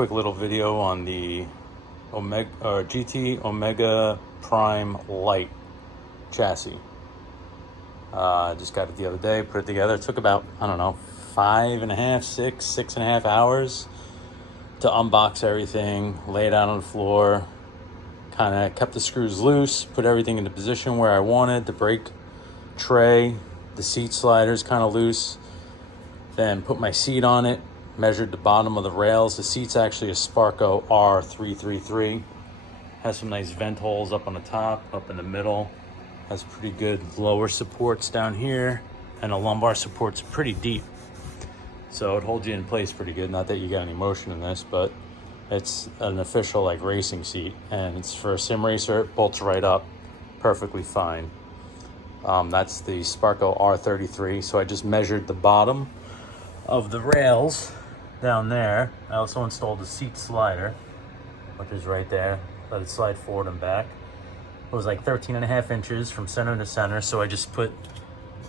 quick little video on the GT Omega Prime Lite chassis. I just got it the other day, put it together. It took about, I don't know, 6.5 hours to unbox everything, lay it out on the floor, kind of kept the screws loose, put everything into position where I wanted, the brake tray, the seat sliders kind of loose, then put my seat on it, measured the bottom of the rails. The seat's actually a Sparco R333. Has some nice vent holes up on the top, up in the middle. Has pretty good lower supports down here, and the lumbar support's pretty deep. So it holds you in place pretty good. Not that you got any motion in this, but it's an official like racing seat, and it's for a sim racer. It bolts right up perfectly fine. That's the Sparco R33. So I just measured the bottom of the rails down there. I also installed a seat slider, which is right there. Let it slide forward and back. It was like 13.5 inches from center to center. So I just put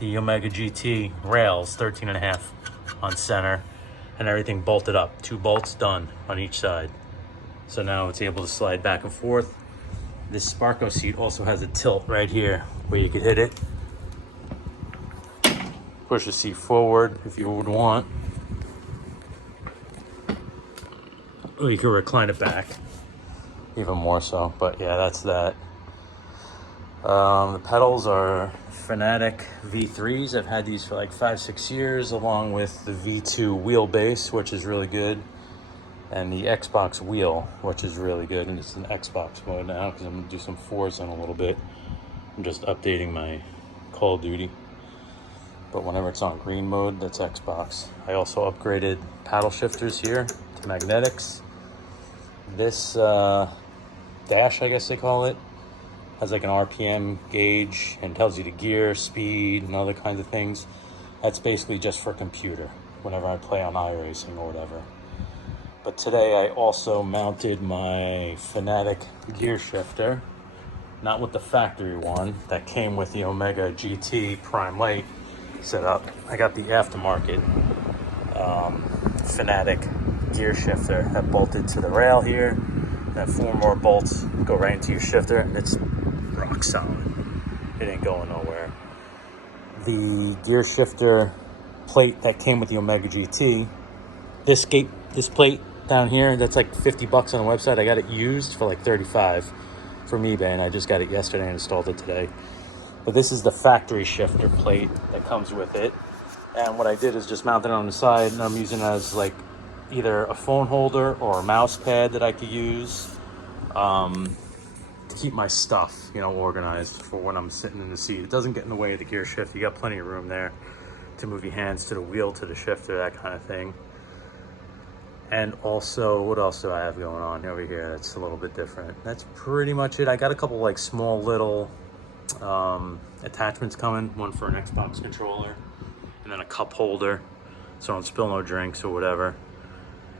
the Omega GT rails 13.5 on center, and everything bolted up. 2 bolts done on each side. So now it's able to slide back and forth. This Sparco seat also has a tilt right here where you could hit it, push the seat forward if you would want, or you could recline it back even more so. But yeah, that's that. The pedals are Fanatic V3s. I've had these for like 5-6 years, along with the V2 wheelbase, which is really good, and the Xbox wheel, which is really good. And it's an Xbox mode now because I'm gonna do some Forza in a little bit. I'm just updating my Call of Duty, but whenever it's on green mode, that's Xbox. I also upgraded paddle shifters here to magnetics. This dash, I guess they call it, has like an RPM gauge and tells you the gear, speed, and other kinds of things. That's basically just for computer, whenever I play on iRacing or whatever. But today I also mounted my Fanatic gear shifter, not with the factory one that came with the Omega GT Prime Lite setup. I got the aftermarket Fanatic gear shifter that bolted to the rail here. That 4 more bolts go right into your shifter, and it's rock solid. It ain't going nowhere. The gear shifter plate that came with the Omega GT, this plate down here, that's like $50 on the website. I got it used for like $35 from eBay, and I just got it yesterday and installed it today. But this is the factory shifter plate that comes with it. And what I did is just mount it on the side, and I'm using it as like either a phone holder or a mouse pad that I could use to keep my stuff, organized for when I'm sitting in the seat. It doesn't get in the way of the gear shift. You got plenty of room there to move your hands to the wheel, to the shifter, that kind of thing. And also, what else do I have going on over here that's a little bit different? That's pretty much it. I got a couple like small little attachments coming, one for an Xbox controller, and then a cup holder so I don't spill no drinks or whatever.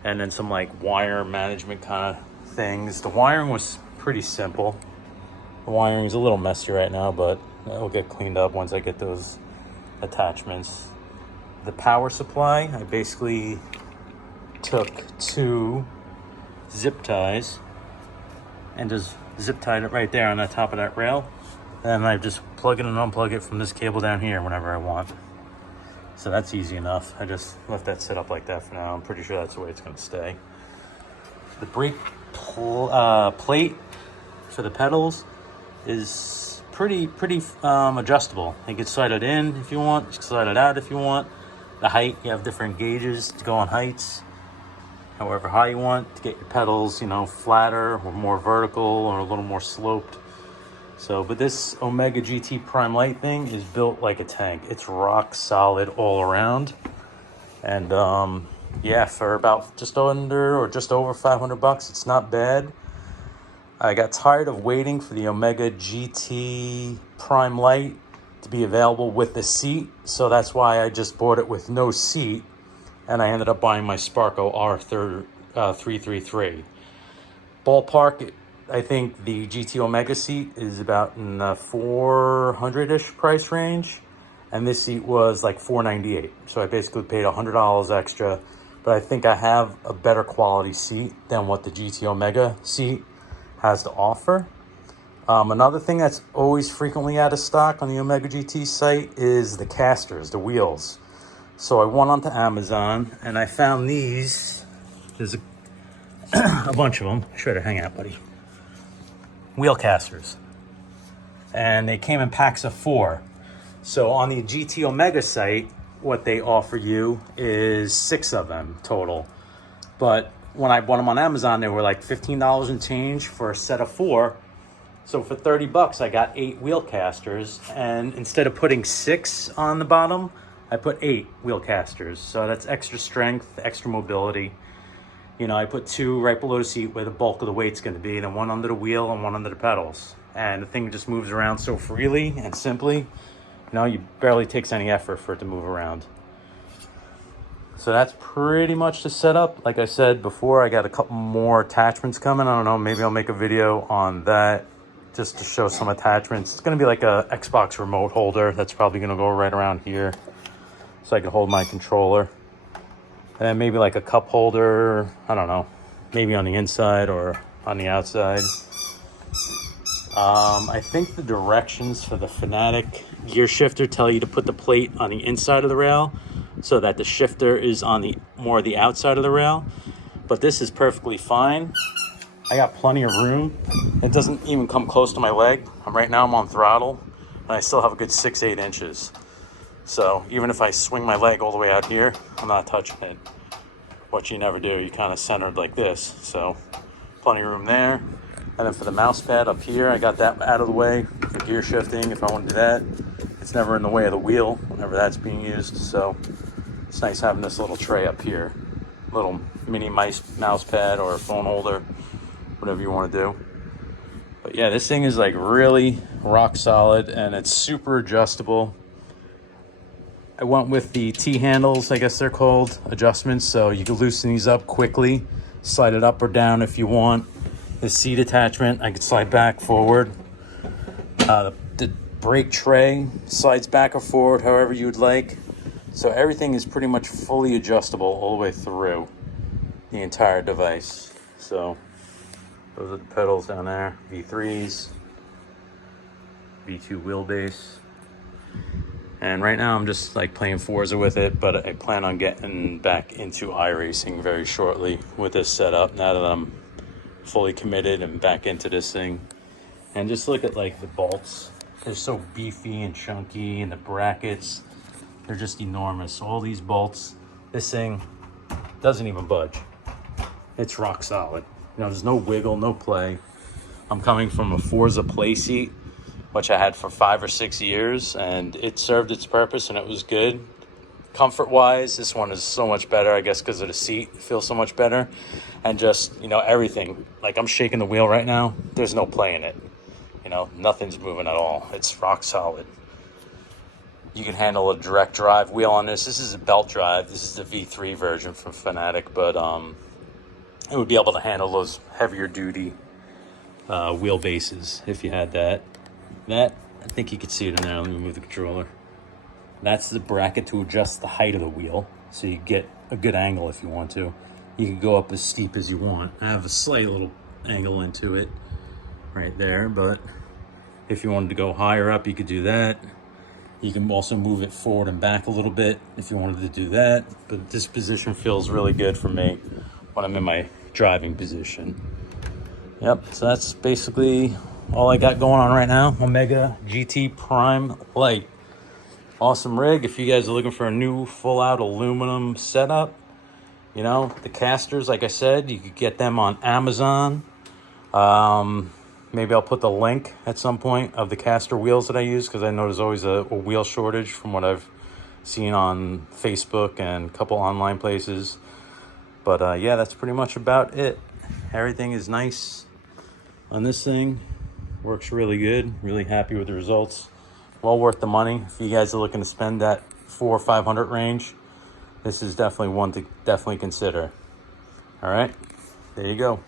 And then some like wire management kind of things. The wiring was pretty simple. The wiring is a little messy right now, but it'll get cleaned up once I get those attachments. The power supply, I basically took 2 zip ties and just zip tied it right there on the top of that rail. And I just plug it and unplug it from this cable down here whenever I want. So that's easy enough. I just left that set up like that for now. I'm pretty sure that's the way it's going to stay. The brake plate for the pedals is pretty adjustable. You can slide it in if you want. You can slide it out if you want. The height, you have different gauges to go on heights, however high you want to get your pedals, flatter or more vertical or a little more sloped. So, but this Omega GT Prime Lite thing is built like a tank. It's rock solid all around. And yeah, for about just under or just over $500, it's not bad. I got tired of waiting for the Omega GT Prime Lite to be available with the seat. So that's why I just bought it with no seat. And I ended up buying my Sparco R333. Ballpark, I think the GT Omega seat is about in the 400-ish price range, and this seat was like $498. So I basically paid $100 extra but I think I have a better quality seat than what the GT Omega seat has to offer. Another thing that's always frequently out of stock on the Omega GT site is the casters, the wheels. So I went onto Amazon and I found these. There's a bunch of them. Sure to hang out, buddy. Wheel casters. And they came in packs of 4. So on the GT Omega site, what they offer you is 6 of them total. But when I bought them on Amazon, they were like $15 and change for a set of 4. So for 30 bucks, I got 8 wheel casters, and instead of putting 6 on the bottom, I put 8 wheel casters. So that's extra strength, extra mobility. You know, I put 2 right below the seat where the bulk of the weight's going to be, and then 1 under the wheel and 1 under the pedals. And the thing just moves around so freely and simply. You know, you barely takes any effort for it to move around. So that's pretty much the setup. Like I said before, I got a couple more attachments coming. I don't know, maybe I'll make a video on that, just to show some attachments. It's going to be like a Xbox remote holder. That's probably going to go right around here, so I can hold my controller. And then maybe like a cup holder, I don't know, maybe on the inside or on the outside. I think the directions for the Fanatic gear shifter tell you to put the plate on the inside of the rail so that the shifter is on the more the outside of the rail. But this is perfectly fine. I got plenty of room. It doesn't even come close to my leg. Right now I'm on throttle, and I still have a good 6-8 inches. So even if I swing my leg all the way out here, I'm not touching it. What you never do, you kind of centered like this. So plenty of room there. And then for the mouse pad up here, I got that out of the way for gear shifting if I want to do that. It's never in the way of the wheel whenever that's being used. So it's nice having this little tray up here. Little mini mouse pad or a phone holder, whatever you want to do. But yeah, this thing is like really rock solid, and it's super adjustable. I went with the T-handles, I guess they're called, adjustments, so you can loosen these up quickly, slide it up or down if you want. The seat attachment, I could slide back, forward. The brake tray slides back or forward, however you would like. So everything is pretty much fully adjustable all the way through the entire device. So those are the pedals down there, V3s, V2 wheelbase. And right now I'm just like playing Forza with it, but I plan on getting back into iRacing very shortly with this setup now that I'm fully committed and back into this thing. And just look at like the bolts. They're so beefy and chunky, and the brackets, they're just enormous. All these bolts, this thing doesn't even budge. It's rock solid. You know, there's no wiggle, no play. I'm coming from a Forza play seat, which I had for 5 or 6 years, and it served its purpose and it was good. Comfort-wise, this one is so much better, I guess because of the seat. It feels so much better. And just, you know, everything. Like I'm shaking the wheel right now. There's no play in it. You know, nothing's moving at all. It's rock solid. You can handle a direct drive wheel on this. This is a belt drive. This is the V3 version from Fanatic, but it would be able to handle those heavier duty wheelbases if you had that. That, I think you could see it in there. Let me move the controller. That's the bracket to adjust the height of the wheel, so you get a good angle if you want to. You can go up as steep as you want. I have a slight little angle into it right there, but if you wanted to go higher up, you could do that. You can also move it forward and back a little bit if you wanted to do that. But this position feels really good for me when I'm in my driving position. Yep, so that's basically all I got going on right now. Omega GT Prime Lite. Awesome rig. If you guys are looking for a new full-out aluminum setup, you know, the casters, like I said, you could get them on Amazon. Maybe I'll put the link at some point of the caster wheels that I use, because I know there's always a wheel shortage from what I've seen on Facebook and a couple online places. But yeah, that's pretty much about it. Everything is nice on this thing. Works really good. Really happy with the results. Well worth the money. If you guys are looking to spend that $400 or $500 range, this is definitely one to definitely consider. All right, there you go.